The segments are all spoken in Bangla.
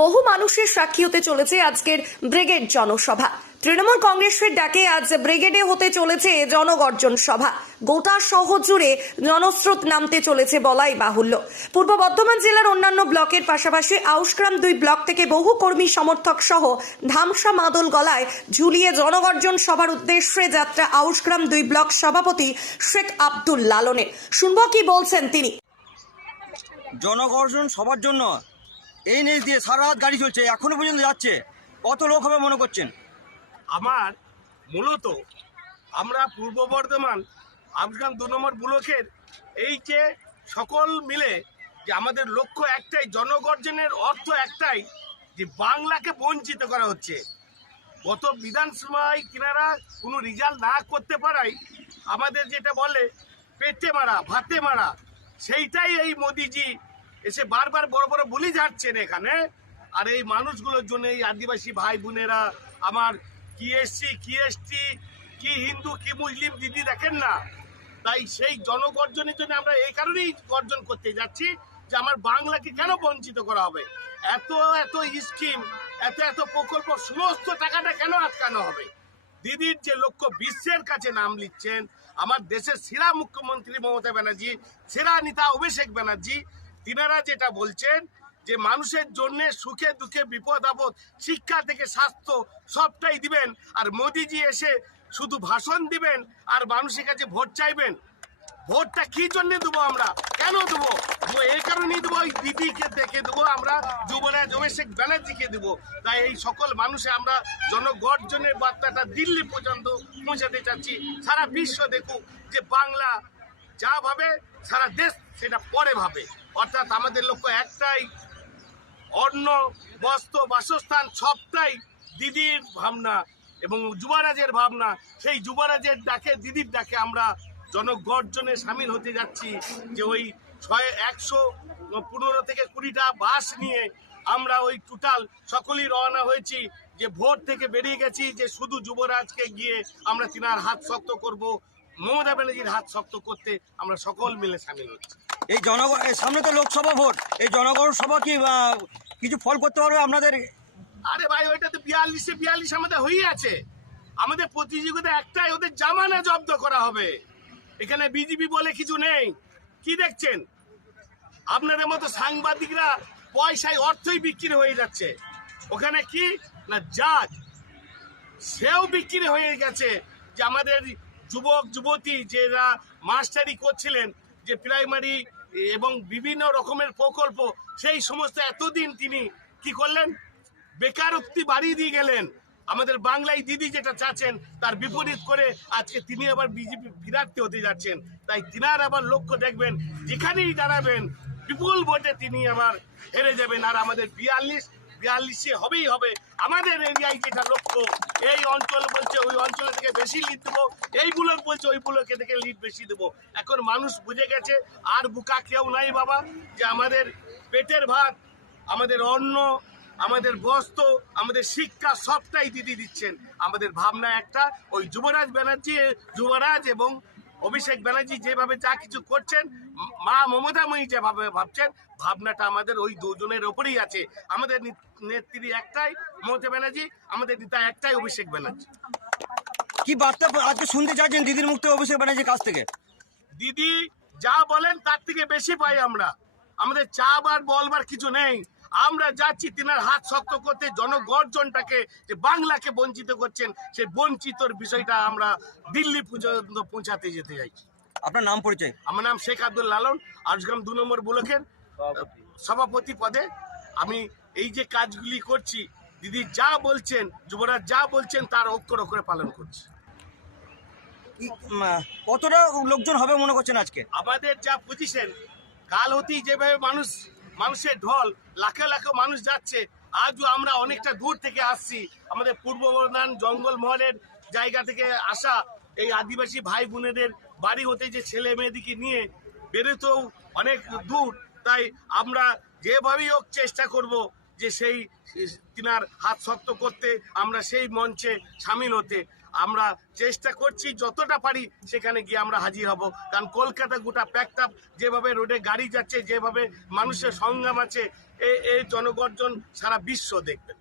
বহু মানুষের সাক্ষী হতে চলেছে আজকের ব্রিগেড জনসভা। তৃণমূল কংগ্রেসের ডাকে আজ ব্রিগেডে হতে চলেছে জনগর্জন সভা। গোটা শহর জুড়ে জনস্রোত নামতে চলেছে বলাই বাহুল্য। পূর্ব বর্ধমান জেলার অন্যান্য ব্লকের পাশাপাশি আউশগ্রাম 2 ব্লক থেকে বহু কর্মী সমর্থক সহ ধামসা মাদল গলায় ঝুলিয়ে জনগর্জন সভার উদ্দেশ্যে যাত্রা আউশগ্রাম 2 ব্লক সভাপতি শেখ আব্দুল লালনের। শুনবো কি বলছেন তিনি। জনগর্জন সবার জন্য এই নেই দিয়ে সারা রাত গাড়ি চলছে, এখনো পর্যন্ত যাচ্ছে। কত লোক হবে মনে করছেন? আমার মূলত আমরা পূর্ব বর্ধমান আউশগ্রাম 2 নম্বর ব্লকের এই যে সকল মিলে যে আমাদের লক্ষ্য একটাই, জনগর্জনের অর্থ একটাই যে বাংলাকে বঞ্চিত করা হচ্ছে। গত বিধানসভায় কিনারা কোনো রেজাল্ট না করতে পারায় আমাদের যেটা বলে পেটে মারা ভাতে মারা, সেইটাই এই মোদিজি এসে বারবার বড় বড় বলি যাচ্ছেন এখানে। আর এই মানুষগুলোর জন্য, এই আদিবাসী ভাই বোনেরা, আমার কি এসসি কি এসটি কি হিন্দু কি মুসলিম দিদি দেখেন না, তাই সেই জনগর্জনের জন্য আমরা এই কারণেই গর্জন করতে যাচ্ছি যে আমার বাংলাকে কেন বঞ্চিত করা হবে। এত এত স্কিম, এত এত প্রকল্প, সমস্ত টাকাটা কেন আটকানো হবে। দিদির যে লক্ষ্য, বিশ্বের কাছে নাম লিখছেন, আমার দেশের সেরা মুখ্যমন্ত্রী মমতা ব্যানার্জি, সেরা নেতা অভিষেক ব্যানার্জি, তিনারা যেটা বলছেন যে মানুষের জন্য সুখে দুঃখে বিপদ আপদ শিক্ষা থেকে স্বাস্থ্য সবটাই দিবেন, আর মোদিজি এসে শুধু ভাষণ দিবেন আর মানুষের কাছে ভোট চাইবেন। ভোটটা কি জন্য দেবো, আমরা কেন দেবো? এই কারণেই দেবো, ওই দিদিকে দেখে দেবো, আমরা যুবরাজ অভিষেক ব্যানার্জিকে দেবো। তাই এই সকল মানুষে আমরা জনগর্জনের বার্তাটা দিল্লি পর্যন্ত পৌঁছাতে চাচ্ছি। সারা বিশ্ব দেখুক যে বাংলা যা ভাবে সারা দেশ সেটা পরে ভাবে। অর্থাৎ আমাদের লক্ষ্য একটাই, অন্ন বস্ত্র বাসস্থান সবটাই দিদির ভাবনা এবং যুবরাজের ভাবনা। সেই যুবরাজের ডাকে, দিদির ডাকে আমরা জনগর্জনে সামিল হতে যাচ্ছি। যে ওই 115 থেকে 20টা বাস নিয়ে আমরা ওই টোটাল সকলেই রওনা হয়েছি। যে ভোট থেকে বেরিয়ে গেছি যে শুধু যুবরাজকে গিয়ে আমরা তিনার হাত শক্ত করব, মমতা ব্যানার্জির হাত শক্ত করতে আমরা সকল মিলে সামিল হচ্ছি। এই সামনে তো লোকসভা ভোট, এই জনগণ সভা কি কিছু ফল করতে পারবে আপনাদের? আরে ভাই, ওইটা তো 42 আমাদের হয়ে আছে। আমাদের প্রতিযোগিতা একটাই, ওদের জামানা জব্দ করা হবে। এখানে বিজেপি বলে কিছু নেই। কি দেখছেন আপনাদের মতো সাংবাদিকরা পয়সায় অর্থই বিক্রি হয়ে যাচ্ছে। ওখানে কি না, জাজ সেও বিক্রি হয়ে গেছে। যে আমাদের যুবক যুবতী যারা মাস্টারি করছিলেন, যে প্রাইমারি এবং বিভিন্ন রকমের প্রকল্প, সেই সমস্ত এতদিন তিনি কি করলেন, বেকারত্ব বাড়িয়ে দিয়ে গেলেন। আমাদের বাংলায় দিদি যেটা চাচ্ছেন তার বিপরীত করে আজকে তিনি আবার বিজেপি বিরাক্ত হতে যাচ্ছেন। তাই তিনার আবার লক্ষ্য দেখবেন, যেখানেই দাঁড়াবেন বিপুল ভোটে তিনি আবার হেরে যাবেন। আর আমাদের 42 হবেই হবে। আমাদের এরিয়ায় যেটা লক্ষ্য, এই অঞ্চল বলছে ওই অঞ্চল থেকে বেশি লিড দেবো, এই ব্লক বলছে ওই ব্লকে থেকে লিড বেশি দেবো। এখন মানুষ বুঝে গেছে আর বুকা কেউ নাই বাবা, যে আমাদের পেটের ভাত, আমাদের অন্ন, আমাদের বস্ত্র, আমাদের শিক্ষা সবটাই দিদি দিচ্ছেন। আমাদের ভাবনা একটা, ওই যুবরাজ এবং অভিষেক ব্যানার্জি যেভাবে যা কিছু করছেন, মা মমতাময়ী যেভাবে ভাবছেন, ভাবনাটা আমাদের ওই দুজনের ওপরেই আছে। আমাদের নেত্রী একটাই মমতা ব্যানার্জি, আমাদের নেতা একটাই অভিষেক ব্যানার্জি। কি বার্তা আজকে শুনতে চাইছেন দিদির মুখ থেকে, অভিষেক ব্যানার্জির কাছ থেকে? দিদি যা বলেন তার থেকে বেশি পাই আমরা। আমাদের চাবার বলবার কিছু নেই। আমরা যাচ্ছি তিনার হাত শক্ত করতে, জনগর্জনটাকে যে বাংলাকে বঞ্চিত করছেন, সেই বঞ্চিতর বিষয়টা আমরা দিল্লি পর্যন্ত পৌঁছাতে যেতে চাইছি। আপনার নাম পরিচয়? আমার নাম শেখ আব্দুল লালন, আউশগ্রাম 2 নম্বর ব্লকের সভাপতি পদে। আমি এই যে কাজগুলি করছি, দিদি যা বলছেন, যুবরাজ যা বলছেন, তার অক্ষর অক্ষরে পালন করছি। কতটা লোকজন হবে মনে করছেন আজকে? আমাদের যা পজিশন, কাল হতেই যেভাবে মানুষের ঢল, লাখে লাখে মানুষ যাচ্ছে। আজও আমরা অনেকটা দূর থেকে আসছি। আমাদের পূর্ব বর্ধমান জঙ্গলমহলের জায়গা থেকে আসা এই আদিবাসী ভাই বোনেদের বাড়ি হতে যে ছেলে মেয়েদিকে নিয়ে বেরোতেও অনেক দূর। তাই আমরা যেভাবেই হোক চেষ্টা করব যে সেই তিনার হাত শক্ত করতে, আমরা সেই মঞ্চে সামিল হতে। আমরা চেষ্টা করছি যতটা পারি সেখানে গিয়ে আমরা হাজির হব, কারণ কলকাতা গোটা প্যাকড আপ, যেভাবে রোডে গাড়ি যাচ্ছে, যেভাবে মানুষের সংগ্রাম আছে, এই জনগর্জন সারা বিশ্ব দেখবে।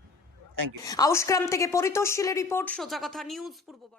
Thank you. আউশগ্রাম থেকে পরিতোষ শীলের রিপোর্ট, সোজা কথা নিউজ, পূর্ব বর্ধমান।